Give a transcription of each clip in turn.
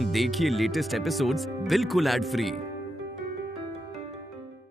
देखिए latest episodes बिल्कुल ad free.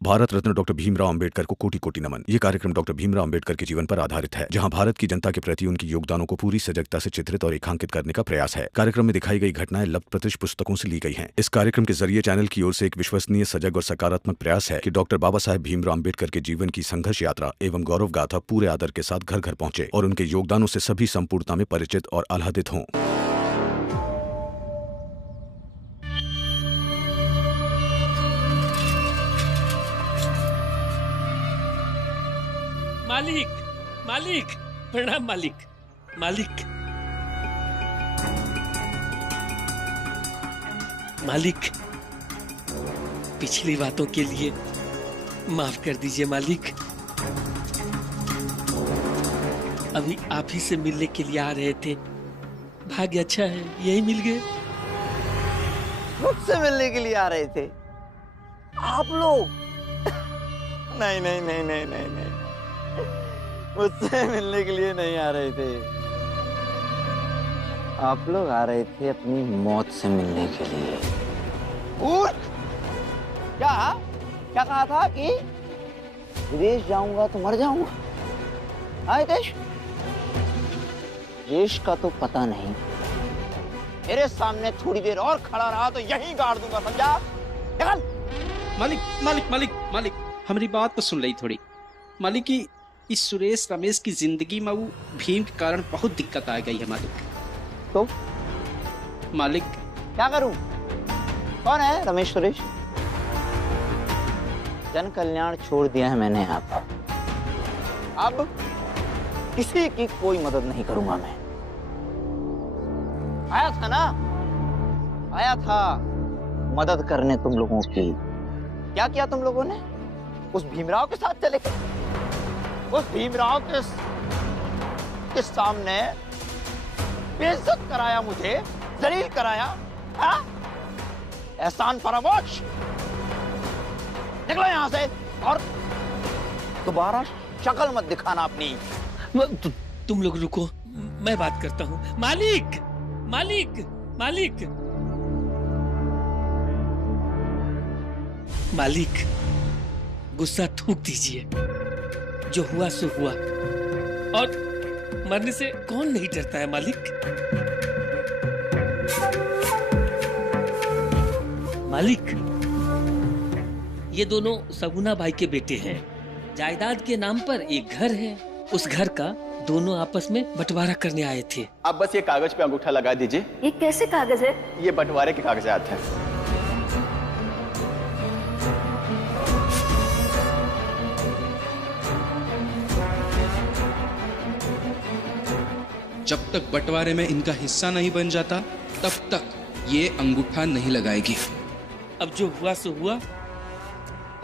Bharat Ratna doctor Bhimrao Ambedkar को कोटि कोटि नमन। ये कार्यक्रम डॉक्टर भीमराव अंबेडकर के जीवन पर आधारित है, जहां भारत की जनता के प्रति उनके योगदानों को पूरी सजगता से चित्रित और रेखांकित करने का प्रयास है। कार्यक्रम में दिखाई गई घटनाएं लब्ध पुस्तकों से ली गई हैं। इस कार्यक्रम के जरिए चैनल की ओर से एक विश्वसनीय, सजग और सकारात्मक प्रयास है कि डॉक्टर बाबा साहेब भीमराव अंबेडकर के जीवन की संघर्ष यात्रा एवं गौरव गाथा पूरे आदर के साथ घर घर पहुंचे और उनके योगदानों से सभी संपूर्णता में परिचित और आह्लादित हों। मालिक, मालिक, प्रणाम मालिक, मालिक, मालिक, पिछली बातों के लिए माफ कर दीजिए मालिक। अभी आप ही से मिलने के लिए आ रहे थे, भाग्य अच्छा है यही मिल गए। मुझसे मिलने के लिए आ रहे थे आप लोग? नहीं नहीं नहीं नहीं नहीं नहीं, मुझसे मिलने के लिए नहीं आ रहे थे। आप लोग आ रहे थे अपनी मौत से मिलने के लिए। क्या क्या कहा था कि विदेश जाऊंगा तो मर जाऊंगा? हाँ देश, देश का तो पता नहीं, मेरे सामने थोड़ी देर और खड़ा रहा तो यहीं गाड़ दूंगा, समझा? मालिक मालिक मालिक मालिक, हमारी बात तो सुन ली थोड़ी। मालिक की इस सुरेश रमेश की जिंदगी में वो भीम के कारण बहुत दिक्कत आ गई है मालिक। तो मालिक क्या करूं? कौन है रमेश सुरेश? जन कल्याण छोड़ दिया है मैंने यहाँ पर। अब किसी की कोई मदद नहीं करूंगा मैं। आया था ना, आया था मदद करने तुम लोगों की। क्या किया तुम लोगों ने? उस भीमराव के साथ चले गए, उस भीमराव के सामने बेइज्जत कराया, मुझे जलील कराया। हाँ? एहसान फरामोश। निकलो यहां से और दोबारा शक्ल मत दिखाना अपनी। तुम लोग रुको, मैं बात करता हूँ। मालिक, मालिक, मालिक, मालिक, गुस्सा थूक दीजिए। जो हुआ सो हुआ, और मरने से कौन नहीं डरता है मालिक? मालिक, ये दोनों सगुना भाई के बेटे हैं। जायदाद के नाम पर एक घर है, उस घर का दोनों आपस में बंटवारा करने आए थे। आप बस ये कागज पे अंगूठा लगा दीजिए। ये कैसे कागज है? ये बंटवारे के कागजात हैं। जब तक बंटवारे में इनका हिस्सा नहीं बन जाता तब तक ये अंगूठा नहीं लगाएगी। अब जो हुआ सो हुआ,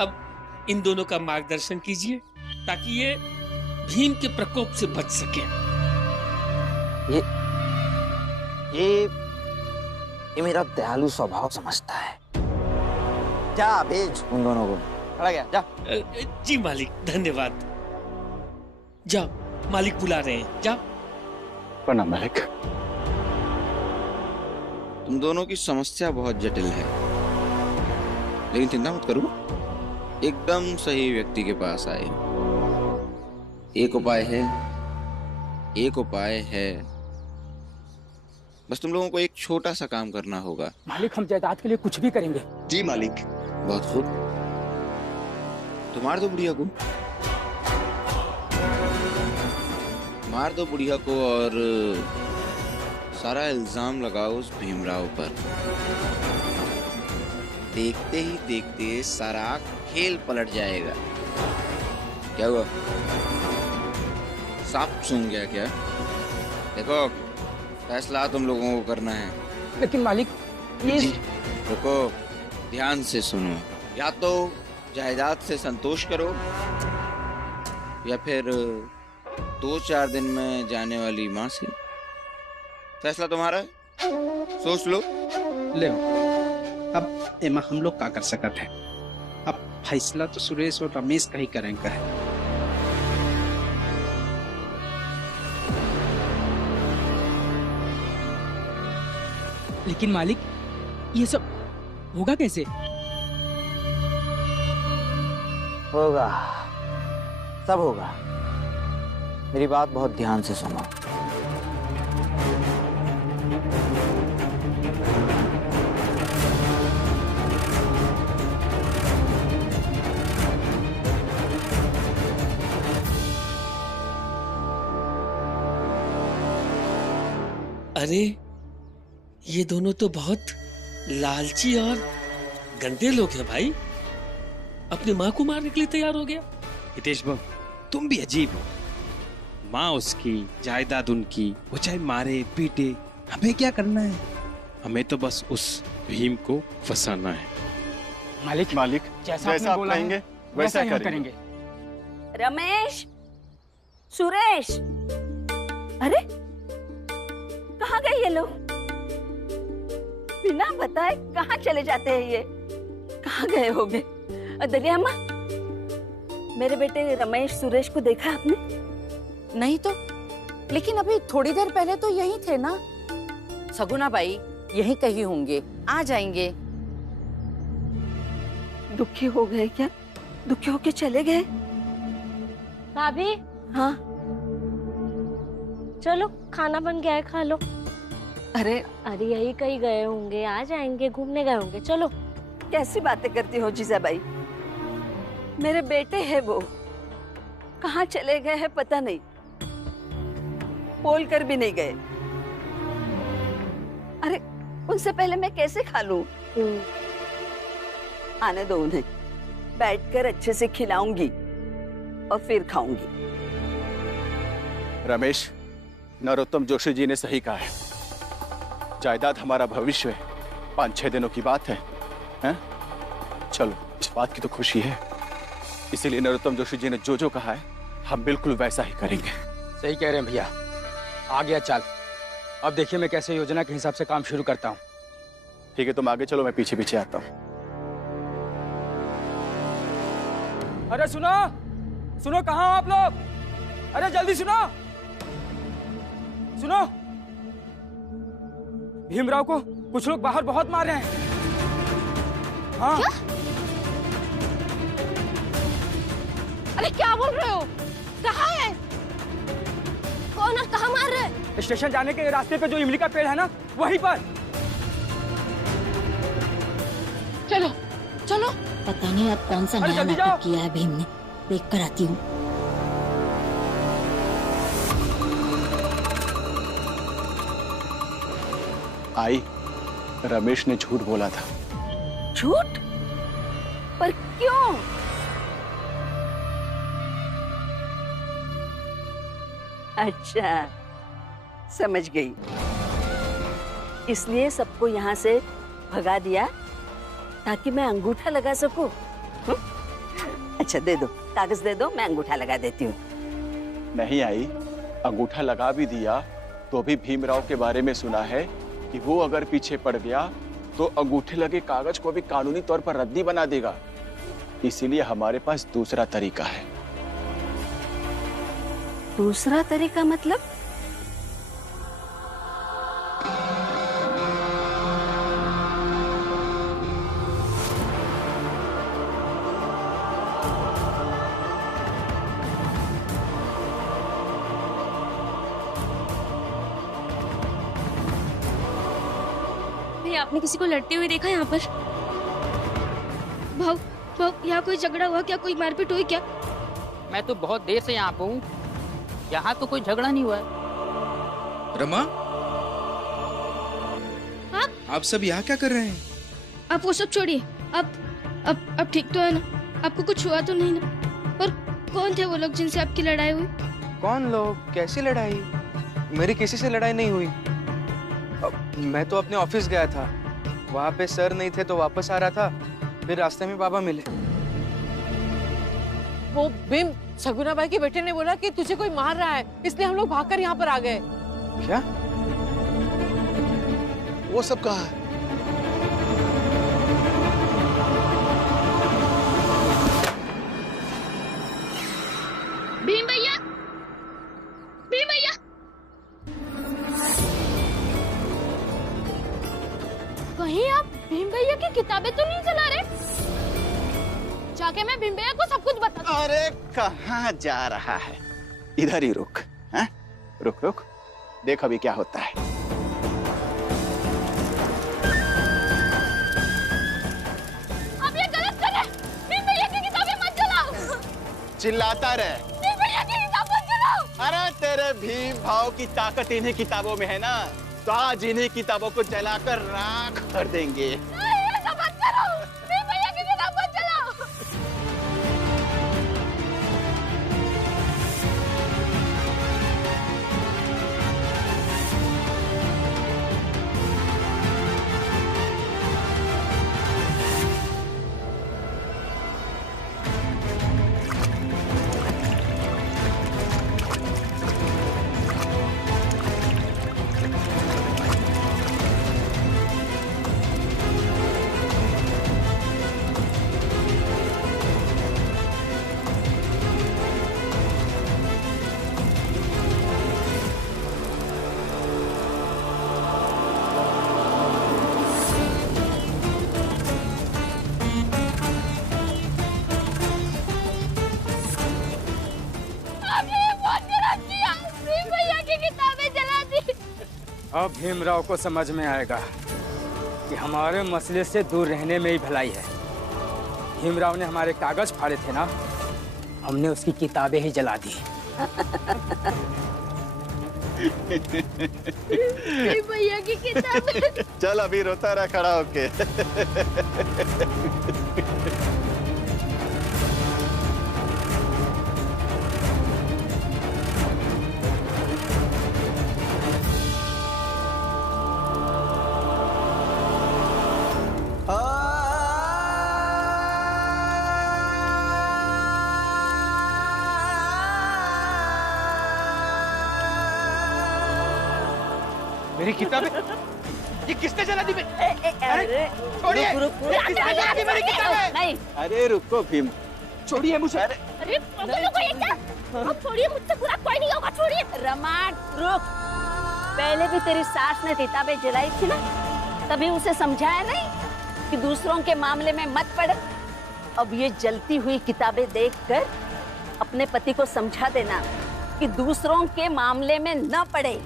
अब इन दोनों का मार्गदर्शन कीजिए ताकि ये भीम के प्रकोप से बच सके। ये मेरा दयालु स्वभाव समझता है। जा भेज उन दोनों को। खड़ा गया, जा। जी मालिक, धन्यवाद। जाओ, मालिक बुला रहे हैं, जाओ। प्रणाम मालिक। तुम दोनों की समस्या बहुत जटिल है, लेकिन चिंता मत करो, एकदम सही व्यक्ति के पास आए। एक उपाय है, एक उपाय है। बस तुम लोगों को एक छोटा सा काम करना होगा। मालिक, हम जायदाद के लिए कुछ भी करेंगे। जी मालिक। बहुत खूब, तो मार दो बुढ़िया को, मार दो बुढ़िया को और सारा इल्जाम लगाओ उस भीमराव पर। देखते ही देखते सारा खेल पलट जाएगा। क्या हुआ? सांप सूंघ गया क्या? देखो, फैसला तुम लोगों को करना है। लेकिन मालिक, ये रुको, ध्यान से सुनो। या तो जायदाद से संतोष करो, या फिर 2-4 दिन में जाने वाली माँ से। फैसला तुम्हारा है, सोच लो। ले अब एमा हम लोग क्या कर सकते हैं? अब फैसला तो सुरेश और रमेश का ही करेंगे। लेकिन मालिक, ये सब होगा कैसे? होगा, सब होगा। मेरी बात बहुत ध्यान से सुनो। अरे ये दोनों तो बहुत लालची और गंदे लोग हैं भाई। अपनी माँ को मारने के लिए तैयार हो गया। हितेश बाबू, तुम भी अजीब हो। माँ उसकी, जायदाद उनकी, वो चाहे मारे पीटे, हमें क्या करना है? हमें तो बस उस भीम को फंसाना है। मालिक जैसा जैसा आप बोला है, कहेंगे वैसा ही हम करेंगे। रमेश, सुरेश, अरे कहाँ गए ये लोग? बिना बताए कहाँ चले जाते हैं ये? कहाँ गए होंगे? दलिया अम्मा, मेरे बेटे रमेश सुरेश को देखा आपने? नहीं तो, लेकिन अभी थोड़ी देर पहले तो यहीं थे ना। सगुना बाई यहीं कहीं होंगे, आ जाएंगे। दुखी हो गए क्या? दुखी होके चले गए? भाभी, हाँ चलो खाना बन गया है, खा लो। अरे अरे यही कहीं गए होंगे, आ जाएंगे, घूमने गए होंगे। चलो। कैसी बातें करती हो जीजाबाई? मेरे बेटे हैं वो, कहाँ चले गए हैं पता नहीं, बोल कर भी नहीं गए। अरे उनसे पहले मैं कैसे खा लूं? आने दो उन्हें, बैठकर अच्छे से खिलाऊंगी और फिर खाऊंगी। रमेश, नरोत्तम जोशी जी ने सही कहा है। जायदाद हमारा भविष्य है। 5-6 दिनों की बात है, हैं? चलो, इस बात की तो खुशी है। इसीलिए नरोत्तम जोशी जी ने जो जो कहा है हम बिल्कुल वैसा ही करेंगे। सही कह रहे हैं भैया, आ गया चाल। अब देखिए मैं कैसे योजना के हिसाब से काम शुरू करता हूँ। ठीक है, तुम आगे चलो, मैं पीछे पीछे आता हूँ। अरे सुनो सुनो, कहाँ हो आप लोग? अरे जल्दी सुनो सुनो, भीमराव को कुछ लोग बाहर बहुत मार रहे हैं। हाँ। क्या? अरे क्या बोल रहे हो? कहाँ है? कौन और कहाँ मार रहे हैं? स्टेशन जाने के रास्ते पे जो इमली का पेड़ है ना, वहीं पर। चलो चलो। पता नहीं अब कौन सा नया नाटक किया है भीम ने, देख कर आती हूँ। आई, रमेश ने झूठ बोला था। झूठ? पर क्यों? अच्छा, समझ गई। इसलिए सबको यहाँ से भगा दिया ताकि मैं अंगूठा लगा सकूं। अच्छा दे दो, कागज दे दो, मैं अंगूठा लगा देती हूँ। नहीं आई, अंगूठा लगा भी दिया तो भी भीमराव के बारे में सुना है कि वो अगर पीछे पड़ गया तो अंगूठे लगे कागज को भी कानूनी तौर पर रद्दी बना देगा। इसीलिए हमारे पास दूसरा तरीका है। दूसरा तरीका मतलब? आपने किसी को लड़ते हुए देखा यहाँ पर? भाव, यहाँ कोई झगड़ा हुआ क्या? कोई मारपीट हुई क्या? मैं तो बहुत देर से यहाँ पे हूँ, यहाँ तो कोई झगड़ा नहीं हुआ है। रमा, आप सब यहाँ क्या कर रहे हैं? आप वो सब छोड़िए। अब ठीक तो है ना? आपको कुछ हुआ तो नहीं ना? और कौन थे वो लोग जिनसे आपकी लड़ाई हुई? कौन लोग? कैसी लड़ाई? मेरी किसी से लड़ाई नहीं हुई। मैं तो अपने ऑफिस गया था, वहाँ पे सर नहीं थे तो वापस आ रहा था, फिर रास्ते में बाबा मिले। वो भीम, सगुना बाई के बेटे ने बोला कि तुझे कोई मार रहा है, इसलिए हम लोग भागकर यहाँ पर आ गए। क्या? वो सब कहाँ है? भीम भैया, भीम भैया। कहीं आप भीम भैया की किताबें तो नहीं चला रहे? जाके मैं भीम भैया को सब कुछ बता। अरे कहाँ जा रहा है, इधर ही रुक। हैं? रुक रुक, देख अभी क्या होता है। आप ये गलत कर रहे हैं। भीम भैया की किताबें मत जलाओ। चिल्लाता रहे। भीम भैया की किताब मत जलाओ। अरे तेरे भीम भाव की ताकत इन्हीं किताबों में है ना, तो आज इन्हीं किताबों को जलाकर राख कर देंगे। नहीं, ऐसा मत करो। भीम भैया की किताब मत जलाओ। अब भीमराव को समझ में आएगा कि हमारे मसले से दूर रहने में ही भलाई है। भीमराव ने हमारे कागज फाड़े थे ना, हमने उसकी किताबें ही जला दी। भैया की किताबें। चल अभी रोता रहा खड़ा होके। मेरी किताबें ये किसने जला दी? अरे छोड़िए, किसने जला दी मेरी किताबें? नहीं, अरे रुको भीम, छोड़िए मुझे। अरे को ये क्या? अब छोड़िए, मुझसे बुरा कोई नहीं होगा, छोड़िए। रमान रुक। पहले भी तेरी सास ने किताबें जलाई थी ना, तभी उसे समझाया नहीं कि दूसरों के मामले में मत पड़। अब ये जलती हुई किताबें देखकर अपने पति को समझा देना कि दूसरों के मामले में न पड़े।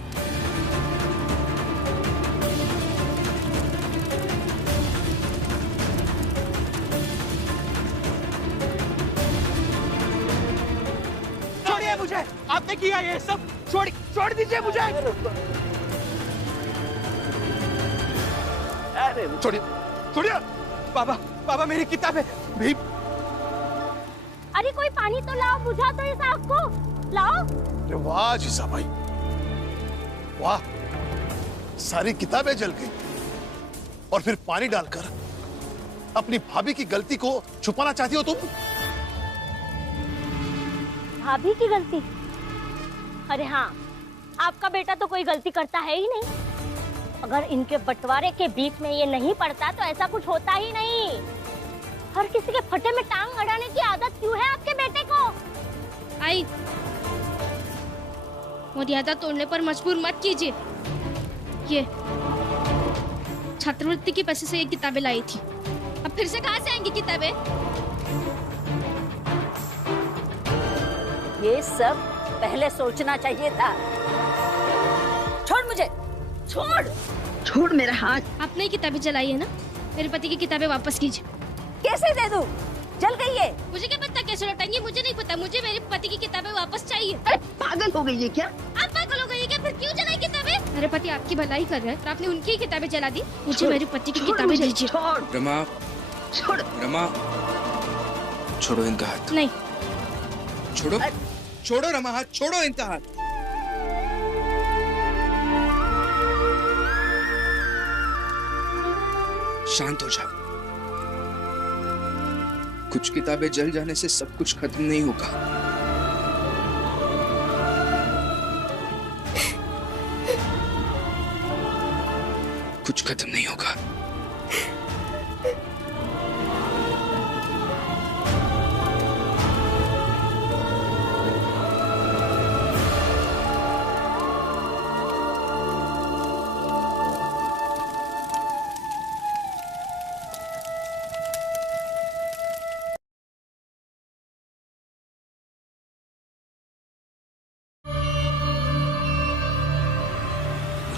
मुझे आपने किया ये सब, छोड़ दीजिए मुझे। अरे छोड़िए बाबा मेरी किताबें। भीम, अरे कोई पानी तो लाओ, बुझा दो इस आग को, लाओ। वाह जीजा भाई, वाह, सारी किताबें जल गई और फिर पानी डालकर अपनी भाभी की गलती को छुपाना चाहती हो तुम? भाभी की गलती? अरे हाँ, आपका बेटा तो कोई गलती करता है ही नहीं। अगर इनके बंटवारे के बीच में ये नहीं पड़ता तो ऐसा कुछ होता ही नहीं। हर किसी के फटे में टांग अड़ाने की आदत क्यों है आपके बेटे को? आई, मर्यादा तोड़ने पर मजबूर मत कीजिए। ये छात्रवृत्ति के पैसे से ये किताबें लाई थी, अब फिर से कहाँ से आएंगी किताबें? ये सब पहले सोचना चाहिए था। छोड़ मुझे, छोड़ मेरा हाथ। आपने ही किताबें जलाई है ना? मेरे पति की किताबें वापस कीजिए। कैसे दे दूं? जल गई है। मुझे क्या पता कैसे लौटाएंगे, मुझे नहीं पता। मुझे मेरे पति की किताबें वापस चाहिए। अरे पागल हो गई है क्या? आप पागल हो गई है क्या? फिर क्यों जलाई किताबें? मेरे पति आपकी भलाई कर रहे हैं, आपने उनकी किताबें जला दी। मुझे मेरे पति की किताबें दीजिए। रमा, छोड़। रमा, छोड़ो इनका हाथ। नहीं, छोड़ो रमा, हाथ छोड़ो इनका हाथ। शांत हो जाओ। कुछ किताबें जल जाने से सब कुछ खत्म नहीं होगा। कुछ खत्म नहीं होगा।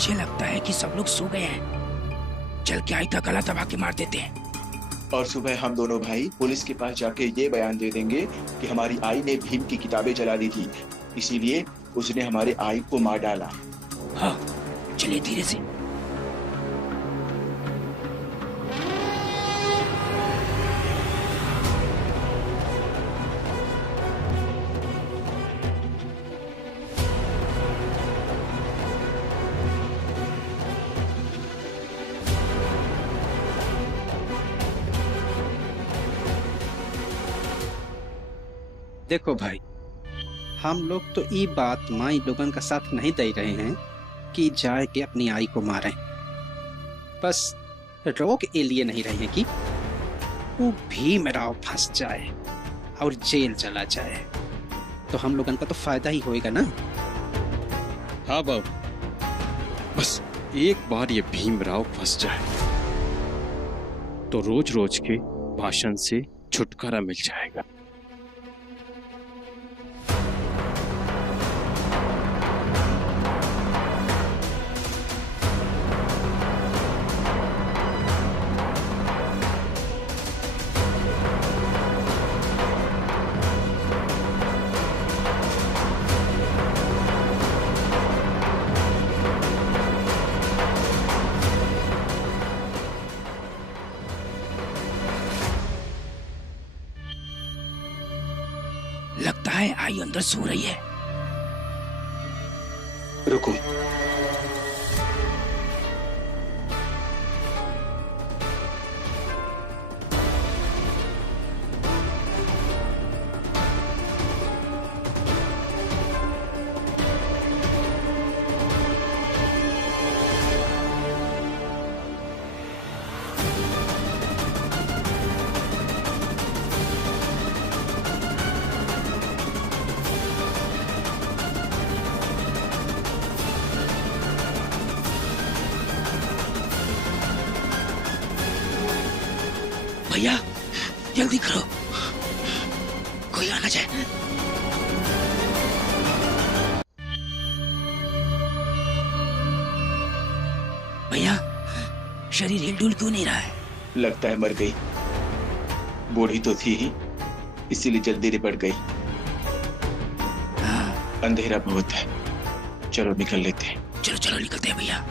मुझे लगता है कि सब लोग सो गए हैं। चल के आई का गला दबा के मार देते हैं। और सुबह हम दोनों भाई पुलिस के पास जाके ये बयान दे देंगे कि हमारी आई ने भीम की किताबें जला दी थी, इसीलिए उसने हमारे आई को मार डाला। हाँ, चलिए धीरे से। देखो भाई, हम लोग तो ये बात माई लोगन का साथ नहीं दे रहे हैं कि जाए के अपनी आई को मारें। बस रोक ये लिए नहीं रहे हैं कि वो भीमराव फंस जाए और जेल चला जाए, तो हम लोगन का तो फायदा ही होएगा ना। हाँ बाबू, बस एक बार ये भीमराव फंस जाए तो रोज रोज के भाषण से छुटकारा मिल जाएगा। लगता है आई अंदर सो रही है। रुको, भैया जल्दी करो, कोई आना जाए। भैया शरीर हिलडुल क्यों नहीं रहा है? लगता है मर गई। बूढ़ी तो थी ही, इसीलिए जल्दी लिपट गई। अंधेरा बहुत है, चलो निकल लेते हैं। चलो चलो निकलते हैं भैया।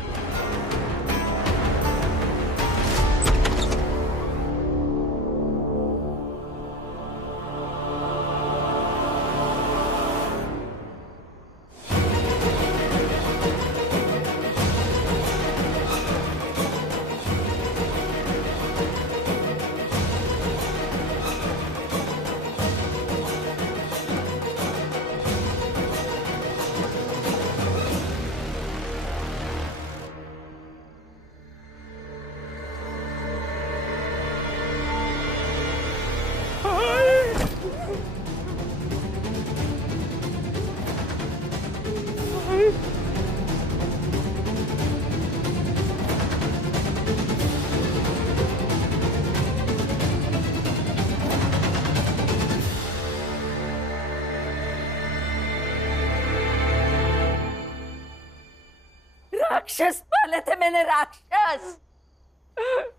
राक्षस पाले थे मैंने, राक्षस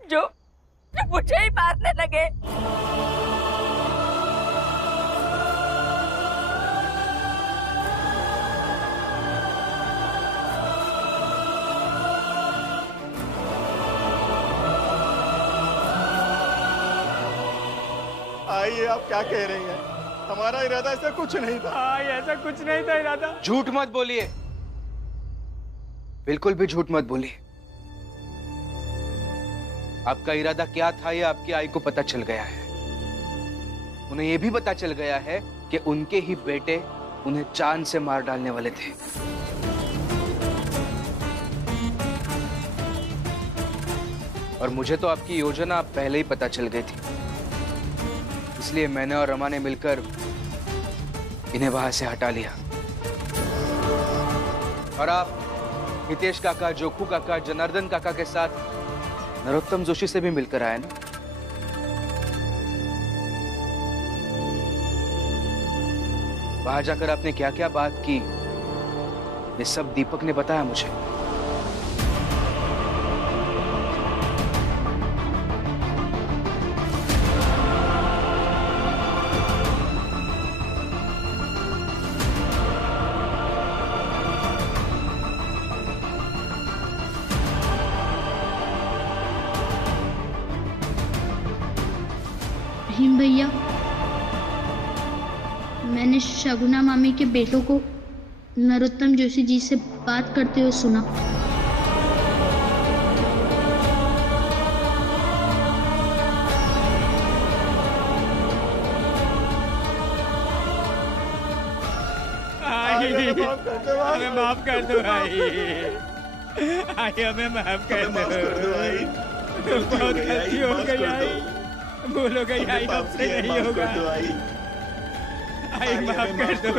जो मुझे ही मारने लगे। आइए, आप क्या कह रही हैं? हमारा इरादा ऐसा कुछ नहीं था। ऐसा कुछ नहीं था इरादा। झूठ मत बोलिए, बिल्कुल भी झूठ मत बोलिए। आपका इरादा क्या था ये आपकी आई को पता चल गया है। उन्हें यह भी पता चल गया है कि उनके ही बेटे उन्हें चांद से मार डालने वाले थे। और मुझे तो आपकी योजना पहले ही पता चल गई थी, इसलिए मैंने और रमा ने मिलकर इन्हें वहां से हटा लिया। और आप हितेश काका, जोखू काका, जनार्दन काका के साथ नरोत्तम जोशी से भी मिलकर आए ना। वहां जाकर आपने क्या क्या बात की, ये सब दीपक ने बताया मुझे। भीम भैया, मैंने शगुना मामी के बेटों को नरोत्तम जोशी जी से बात करते हुए सुना। हमें माफ कर दो भाई, हमें माफ कर दो भाई, बहुत गलती हो गई आई, भूल हो गई आई, हमसे नहीं होगा, आई माफ कर दो।